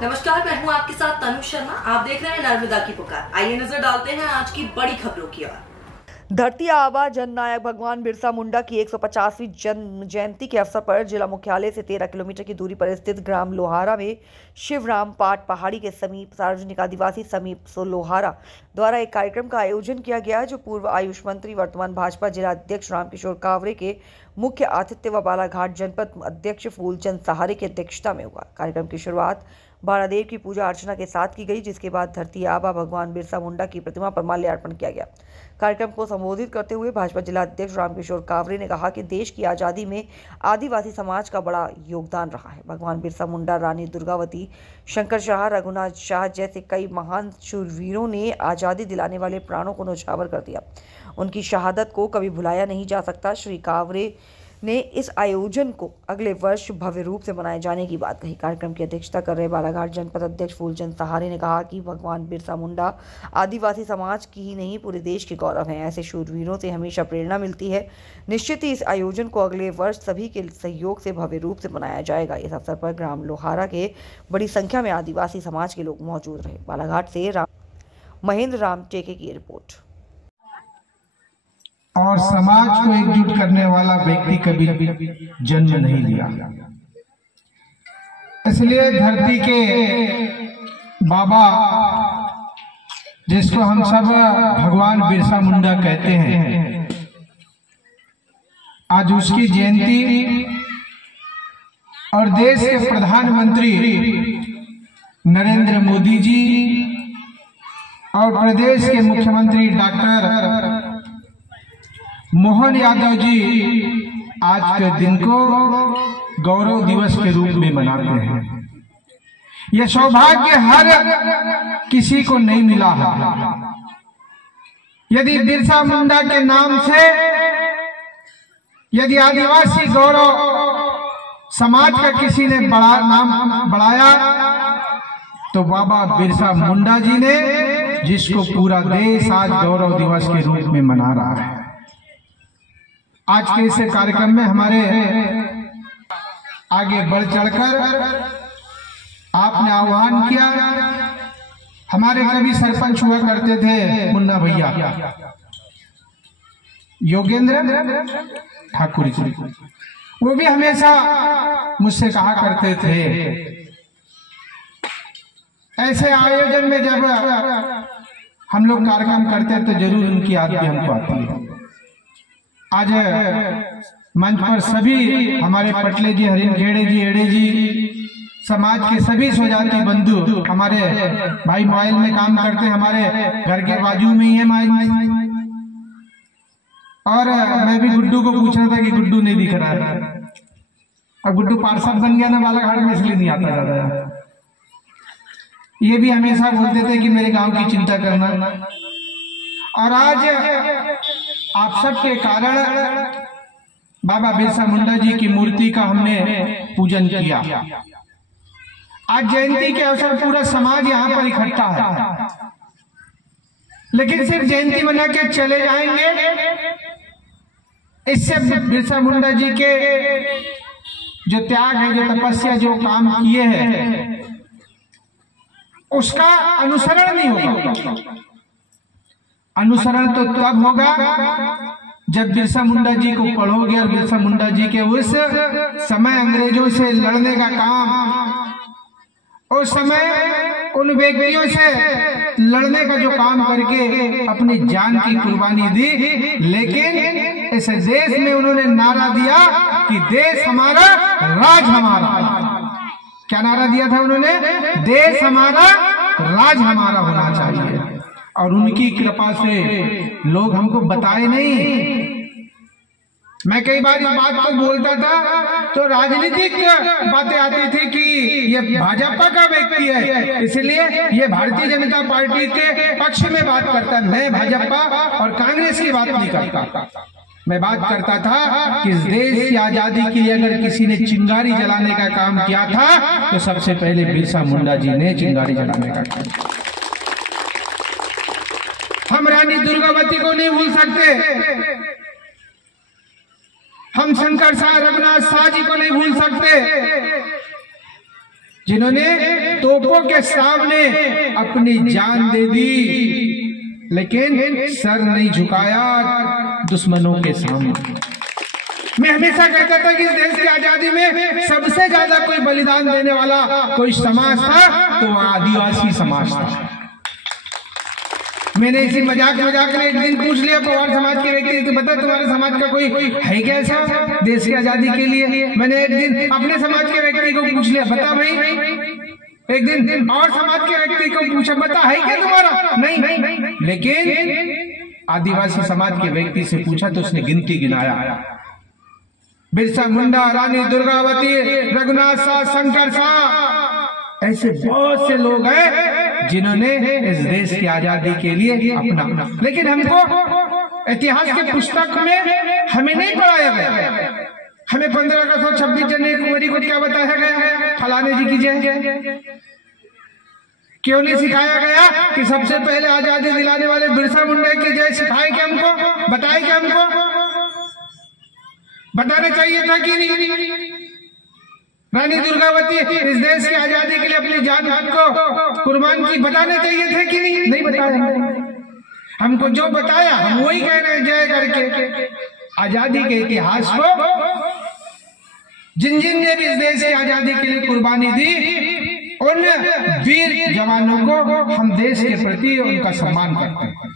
नमस्कार, मैं हूं आपके साथ तनु शर्मा। आप देख रहे हैं नर्मदा की पुकार। आइए नजर डालते हैं आज की बड़ी खबरों की ओर। धरती आबा जननायक भगवान बिरसा मुंडा की 150वीं जन्म जयंती के अवसर पर जिला मुख्यालय से 13 किलोमीटर की दूरी पर स्थित ग्राम लोहारा में शिवराम पाट पहाड़ी के समीप सार्वजनिक आदिवासी समीप लोहारा द्वारा एक कार्यक्रम का आयोजन किया गया, जो पूर्व आयुष मंत्री वर्तमान भाजपा जिला अध्यक्ष रामकिशोर कावरे के मुख्य आतिथ्य व बालाघाट जनपद अध्यक्ष फूलचंद सहारे की अध्यक्षता में हुआ। कार्यक्रम की शुरुआत बारादेव की पूजा अर्चना के साथ की गई, जिसके बाद धरती आबा भगवान बिरसा मुंडा की प्रतिमा पर माल्यार्पण किया गया। कार्यक्रम को संबोधित करते हुए भाजपा जिला अध्यक्ष रामकिशोर कावरे ने कहा कि देश की आज़ादी में आदिवासी समाज का बड़ा योगदान रहा है। भगवान बिरसा मुंडा, रानी दुर्गावती, शंकर शाह, रघुनाथ शाह जैसे कई महान शूरवीरों ने आज़ादी दिलाने वाले प्राणों को न्यौछावर कर दिया। उनकी शहादत को कभी भुलाया नहीं जा सकता। श्री कावरे ने इस आयोजन को अगले वर्ष भव्य रूप से मनाए जाने की बात कही। कार्यक्रम की अध्यक्षता कर रहे बालाघाट जनपद अध्यक्ष फूलचंद सहारे ने कहा कि भगवान बिरसा मुंडा आदिवासी समाज की ही नहीं, पूरे देश के गौरव हैं। ऐसे शूरवीरों से हमेशा प्रेरणा मिलती है। निश्चित ही इस आयोजन को अगले वर्ष सभी के सहयोग से भव्य रूप से मनाया जाएगा। इस अवसर पर ग्राम लोहारा के बड़ी संख्या में आदिवासी समाज के लोग मौजूद रहे। बालाघाट से महेंद्र राम टेके की रिपोर्ट। और समाज को एकजुट करने वाला व्यक्ति कभी जन्म नहीं लिया, इसलिए धरती के बाबा, जिसको हम सब भगवान बिरसा मुंडा कहते हैं, आज उसकी जयंती और देश के प्रधानमंत्री नरेंद्र मोदी जी और प्रदेश के मुख्यमंत्री डॉक्टर मोहन यादव जी आज के दिन को गौरव दिवस के रूप में मनाते हैं। यह सौभाग्य हर किसी को नहीं मिला है। यदि बिरसा मुंडा के नाम से यदि आदिवासी गौरव समाज का किसी ने बड़ा नाम बढ़ाया तो बाबा बिरसा मुंडा जी ने, जिसको पूरा देश आज गौरव दिवस के रूप में मना रहा है। आज के इस कार्यक्रम में हमारे आगे बढ़ चढ़कर आपने आह्वान किया। हमारे कभी सरपंच हुआ करते थे मुन्ना भैया योगेंद्र ठाकुर जी, वो भी हमेशा मुझसे कहा करते थे, ऐसे आयोजन में जब हम लोग कार्यक्रम करते तो जरूर उनकी याद भी हमको आती है। आज मंच पर सभी हमारे पटले जी, हरिन खेड़े जी, एड़े जी, समाज के सभी स्वजाति बंधु, हमारे भाई मोबाइल में काम करते हैं, हमारे घर के बाजू में ही है मोबाइल। और मैं भी गुड्डू को पूछ रहा था कि गुड्डू नहीं दिख रहा है। अब गुड्डू पार्षद बन गया ना बालाघाट में, इसलिए नहीं आता था। ये भी हमेशा बोलते थे कि मेरे गांव की चिंता करना। और आज आप सबके कारण बाबा बिरसा मुंडा जी की मूर्ति का हमने पूजन किया। आज जयंती के अवसर पूरा समाज यहाँ पर इकट्ठा है, लेकिन सिर्फ जयंती मना के चले जाएंगे, इससे बिरसा मुंडा जी के जो त्याग है, जो तपस्या, जो काम किए हैं, उसका अनुसरण नहीं होगा। अनुसरण तो तब होगा जब बिरसा मुंडा जी को पढ़ोगे और बिरसा मुंडा जी के उस समय अंग्रेजों से लड़ने का काम, उस समय उन व्यक्तियों से लड़ने का जो काम करके अपनी जान की कुर्बानी दी, लेकिन इस देश में उन्होंने नारा दिया कि देश हमारा, राज हमारा। क्या नारा दिया था उन्होंने? देश हमारा, राज हमारा होना चाहिए। और उनकी कृपा से लोग हमको बताए नहीं। मैं कई बार इस बात को बोलता था तो राजनीतिक बातें आती थी कि ये भाजपा का व्यक्ति है, इसलिए ये भारतीय जनता पार्टी के पक्ष में बात करता है। मैं भाजपा और कांग्रेस की बात नहीं करता। मैं बात करता था कि इस देश की आजादी के लिए अगर किसी ने चिंगारी जलाने का काम किया था तो सबसे पहले बिरसा मुंडा जी ने चिंगारी जलाने का काम किया। हम रानी दुर्गावती को नहीं भूल सकते, हम शंकर शाह, रघुनाथ शाह जी को नहीं भूल सकते, जिन्होंने तोपों के सामने अपनी जान दे दी, लेकिन सर नहीं झुकाया दुश्मनों के सामने। मैं हमेशा कहता था कि इस देश की आजादी में सबसे ज्यादा कोई बलिदान देने वाला कोई समाज था तो आदिवासी समाज था। मैंने इसी मजाक में एक दिन पूछ लिया पवार समाज के व्यक्ति से, बता तुम्हारे समाज का कोई है क्या ऐसा देश की आजादी के लिए? मैंने एक दिन अपने समाज के व्यक्ति को पूछ लिया, बता भाई। एक दिन और समाज के व्यक्ति को पूछा, बता है क्या तुम्हारा? नहीं। लेकिन आदिवासी समाज के व्यक्ति से पूछा तो उसने गिनती गिनाया। बिरसा मुंडा, रानी दुर्गावती, रघुनाथ शाह, शंकर शाह, ऐसे बहुत से लोग हैं जिन्होंने इस देश की आजादी के लिए अपना, लेकिन हमको इतिहास के पुस्तक में हमें नहीं पढ़ाया गया। हमें 15 अगस्त 26 जनवरी को क्या बताया गया? फलाने जी की जय। क्यों नहीं सिखाया गया कि सबसे पहले आजादी दिलाने वाले बिरसा मुंडा की जय? सिखाए क्या हमको? बताए क्या हमको? बताना चाहिए था कि नहीं? रानी दुर्गावती इस देश की आजादी के लिए अपनी जान को कुर्बान की, बताने चाहिए थे कि नहीं बताया। हमको जो बताया हम वही कह रहे हैं जय करके। आजादी के इतिहास को जिन जिन ने भी इस देश की आजादी के लिए कुर्बानी दी, उन वीर जवानों को हम देश के प्रति उनका सम्मान करते हैं।